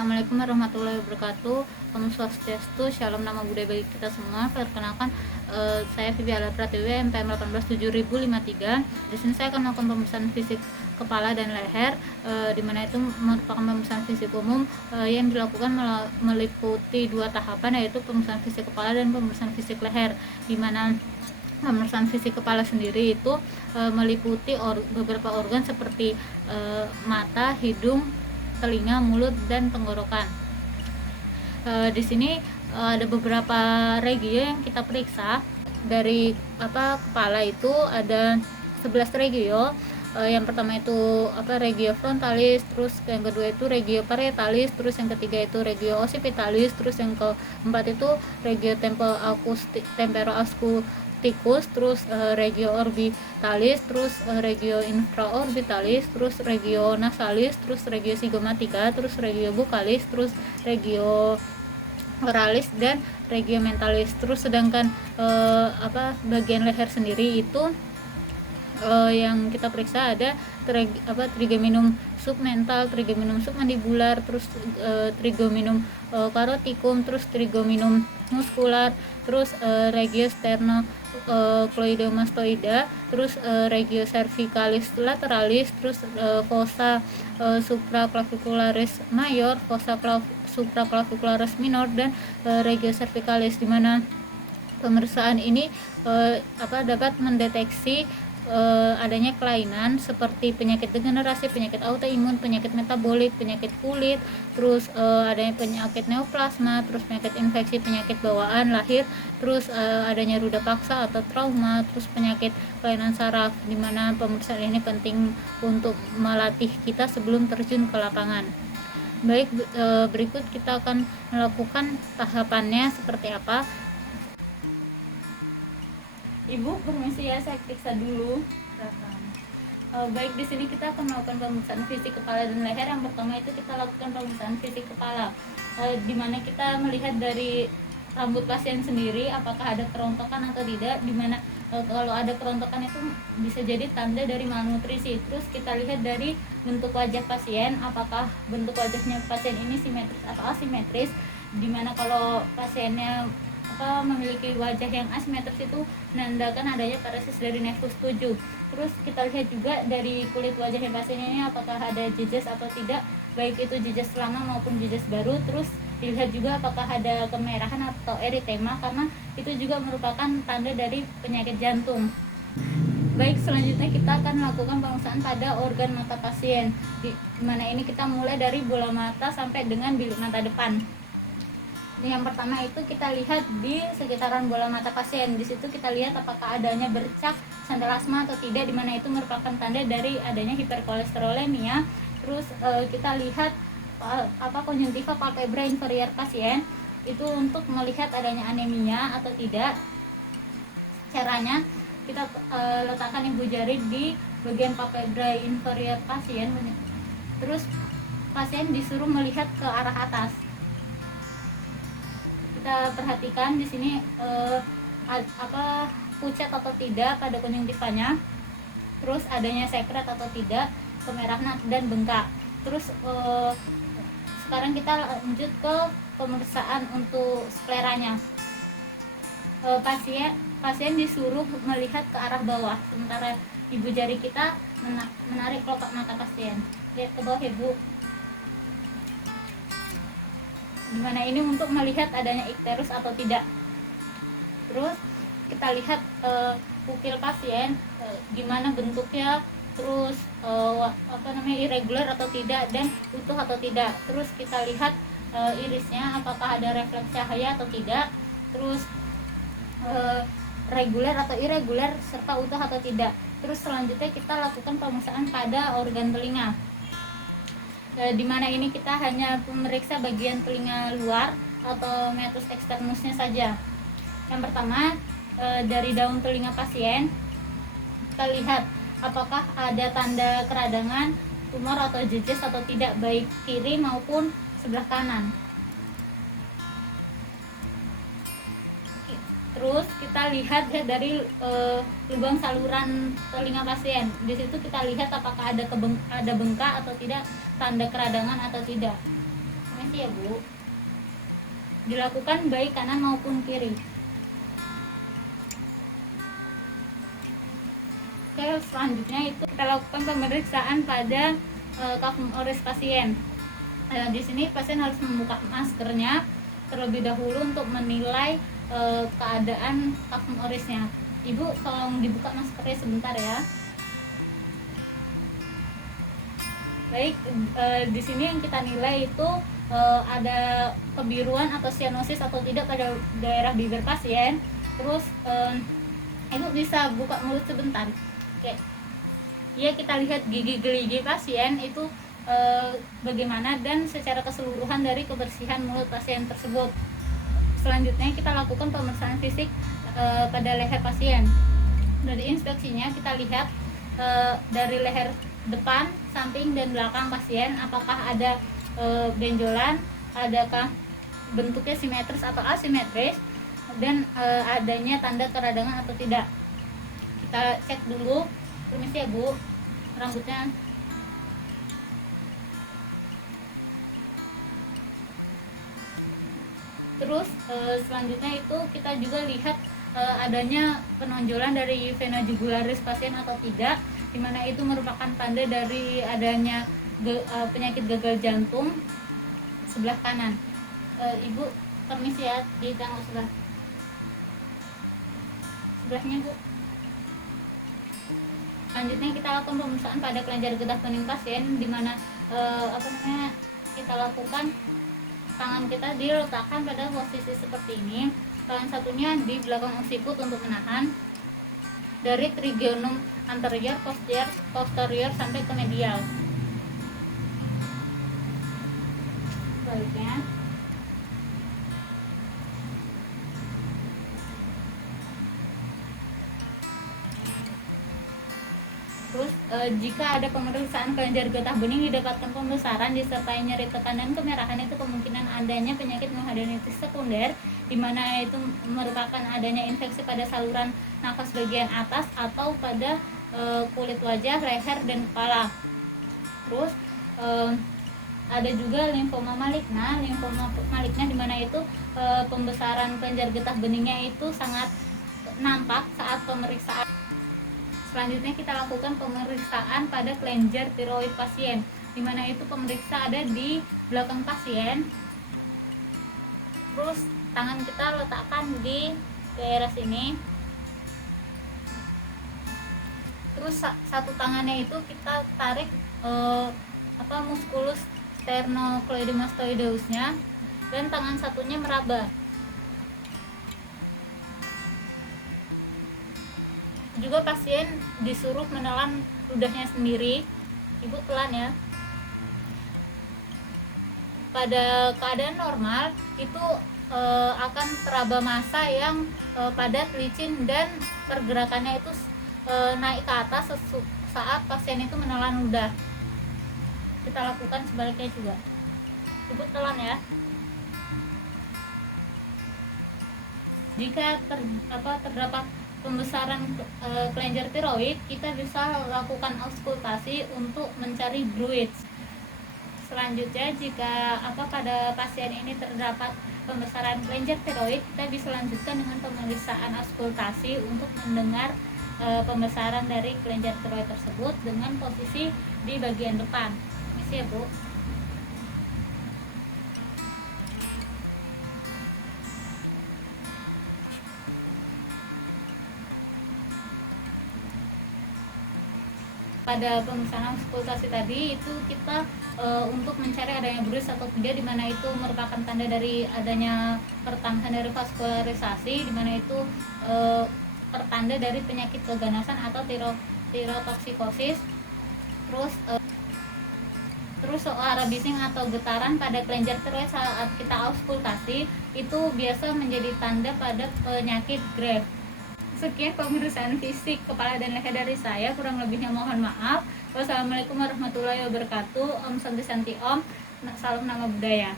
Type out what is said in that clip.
Assalamualaikum warahmatullahi wabarakatuh. Om Swastiastu, Shalom, nama budaya bagi kita semua. Perkenalkan, saya Viviala Pratiwi, MPM 187053. Di sini saya akan melakukan pemeriksaan fisik kepala dan leher, di mana itu merupakan pemeriksaan fisik umum yang dilakukan meliputi dua tahapan, yaitu pemeriksaan fisik kepala dan pemeriksaan fisik leher. Di mana pemeriksaan fisik kepala sendiri itu meliputi beberapa organ seperti mata, hidung, telinga, mulut, dan tenggorokan. Di sini ada beberapa regio yang kita periksa. Dari kepala itu ada 11 regio. Yang pertama itu regio frontalis, terus yang kedua itu regio parietalis, terus yang ketiga itu regio occipitalis, terus yang keempat itu regio temporoacustikus, terus regio orbitalis, terus regio infraorbitalis, terus regio nasalis, terus regio sigomatica, terus regio bucalis, terus regio oralis, dan regio mentalis. Terus sedangkan bagian leher sendiri itu yang kita periksa ada trigeminum submental, trigeminum submandibular, terus trigeminum caroticum, terus trigeminum muscular, terus regio sternocleidomastoida, terus regio cervicalis lateralis, terus fossa supraclavicularis mayor, fossa supraclavicularis minor, dan regio cervicalis. Di mana pemeriksaan ini dapat mendeteksi adanya kelainan seperti penyakit degenerasi, penyakit autoimun, penyakit metabolik, penyakit kulit, terus adanya penyakit neoplasma, terus penyakit infeksi, penyakit bawaan lahir, terus adanya ruda paksa atau trauma, terus penyakit kelainan saraf. Di mana pemeriksaan ini penting untuk melatih kita sebelum terjun ke lapangan. Baik, berikut kita akan melakukan tahapannya seperti apa. Ibu, permisi ya, saya periksa dulu. Baik, di sini kita akan melakukan pemeriksaan fisik kepala dan leher. Yang pertama itu kita lakukan pemeriksaan fisik kepala, di mana kita melihat dari rambut pasien sendiri apakah ada kerontokan atau tidak. Di mana kalau ada kerontokan itu bisa jadi tanda dari malnutrisi. Terus kita lihat dari bentuk wajah pasien, apakah bentuk wajahnya pasien ini simetris atau asimetris. Di mana kalau pasiennya memiliki wajah yang asimetris itu menandakan adanya paresis dari nervus 7. Terus kita lihat juga dari kulit wajahnya pasien ini apakah ada jejas atau tidak, baik itu jejas lama maupun jejas baru. Terus dilihat juga apakah ada kemerahan atau eritema, karena itu juga merupakan tanda dari penyakit jantung. Baik, selanjutnya kita akan melakukan pemeriksaan pada organ mata pasien, di mana ini kita mulai dari bola mata sampai dengan bilik mata depan. Yang pertama itu kita lihat di sekitaran bola mata pasien. Di situ kita lihat apakah adanya bercak sandalasma atau tidak, di mana itu merupakan tanda dari adanya hiperkolesterolemia. Terus kita lihat konjungtiva palpebra inferior pasien itu untuk melihat adanya anemia atau tidak. Caranya kita letakkan ibu jari di bagian palpebra inferior pasien. Terus pasien disuruh melihat ke arah atas. Kita perhatikan di sini pucat atau tidak pada konjungtivanya, terus adanya sekret atau tidak, kemerahan dan bengkak. Terus sekarang kita lanjut ke pemeriksaan untuk skleranya. Pasien disuruh melihat ke arah bawah, sementara ibu jari kita menarik kelopak mata pasien. Lihat ke bawah ya, Bu. Dimana ini untuk melihat adanya ikterus atau tidak. Terus kita lihat pupil pasien, gimana bentuknya, terus irregular atau tidak, dan utuh atau tidak. Terus kita lihat irisnya apakah ada refleks cahaya atau tidak, terus reguler atau irregular, serta utuh atau tidak. Terus selanjutnya kita lakukan pemeriksaan pada organ telinga. Di mana ini kita hanya memeriksa bagian telinga luar atau meatus externusnya saja. Yang pertama, dari daun telinga pasien kita lihat apakah ada tanda keradangan, tumor atau jejes atau tidak, baik kiri maupun sebelah kanan. Terus kita lihat dari lubang saluran telinga pasien. Di situ kita lihat apakah ada bengkak atau tidak, tanda keradangan atau tidak. Permisi ya Bu. Dilakukan baik kanan maupun kiri. Oke, selanjutnya itu kita lakukan pemeriksaan pada kafum oris pasien. Di sini pasien harus membuka maskernya terlebih dahulu untuk menilai keadaan kafum orisnya. Ibu tolong dibuka maskernya sebentar ya. Baik, di sini yang kita nilai itu ada kebiruan atau sianosis atau tidak pada daerah bibir pasien. Terus ibu bisa buka mulut sebentar. Oke. Ya, kita lihat gigi gerigi pasien itu bagaimana dan secara keseluruhan dari kebersihan mulut pasien tersebut. Selanjutnya kita lakukan pemeriksaan fisik pada leher pasien. Dari inspeksinya kita lihat dari leher depan, samping dan belakang pasien apakah ada benjolan, adakah bentuknya simetris atau asimetris, dan adanya tanda keradangan atau tidak. Kita cek dulu. Permisi ya Bu, rambutnya. Terus selanjutnya itu kita juga lihat adanya penonjolan dari vena jugularis pasien atau tidak, dimana itu merupakan tanda dari adanya penyakit gagal jantung sebelah kanan. Ibu permisi ya, ditengok sebelahnya Bu. Selanjutnya kita lakukan pemeriksaan pada kelenjar getah bening pasien, dimana kita lakukan tangan kita diletakkan pada posisi seperti ini. Tangan satunya di belakang oksikut untuk menahan dari trigonum anterior, posterior sampai ke medial. Sebaliknya. Terus jika ada pemeriksaan kelenjar getah bening didapatkan pembesaran disertai nyeri tekan dan kemerahan, itu kemungkinan adanya penyakit hidradenitis sekunder, di mana itu merupakan adanya infeksi pada saluran nafas bagian atas atau pada kulit wajah, leher dan kepala. Terus ada juga limfoma maligna. Limfoma maligna di mana itu pembesaran kelenjar getah beningnya itu sangat nampak saat pemeriksaan. Selanjutnya kita lakukan pemeriksaan pada kelenjar tiroid pasien, di mana itu pemeriksa ada di belakang pasien. Terus tangan kita letakkan di daerah sini. Terus satu tangannya itu kita tarik musculus sternocleidomastoideusnya, dan tangan satunya meraba. Juga pasien disuruh menelan ludahnya sendiri. Ibu telan ya. Pada keadaan normal itu akan teraba massa yang padat, licin, dan pergerakannya itu naik ke atas saat pasien itu menelan ludah. Kita lakukan sebaliknya juga. Ibu telan ya. Jika terdapat pembesaran kelenjar tiroid, kita bisa lakukan auskultasi untuk mencari bruit. Selanjutnya, jika pada pasien ini terdapat pembesaran kelenjar tiroid, kita bisa lanjutkan dengan pemeriksaan auskultasi untuk mendengar pembesaran dari kelenjar tiroid tersebut dengan posisi di bagian depan. Misi ya Bu. Pada pemeriksaan auskultasi tadi itu kita untuk mencari adanya bruit atau tidak, di mana itu merupakan tanda dari adanya pertambahan dari vaskularisasi, di mana itu pertanda dari penyakit keganasan atau tirotoksikosis. Terus suara bising atau getaran pada kelenjar tiroid saat kita auskultasi itu biasa menjadi tanda pada penyakit Graves. Sekian pemeriksaan fisik kepala dan leher dari saya, kurang lebihnya mohon maaf. Wassalamualaikum warahmatullahi wabarakatuh. Om Santi Santi Om. Salam nama budaya.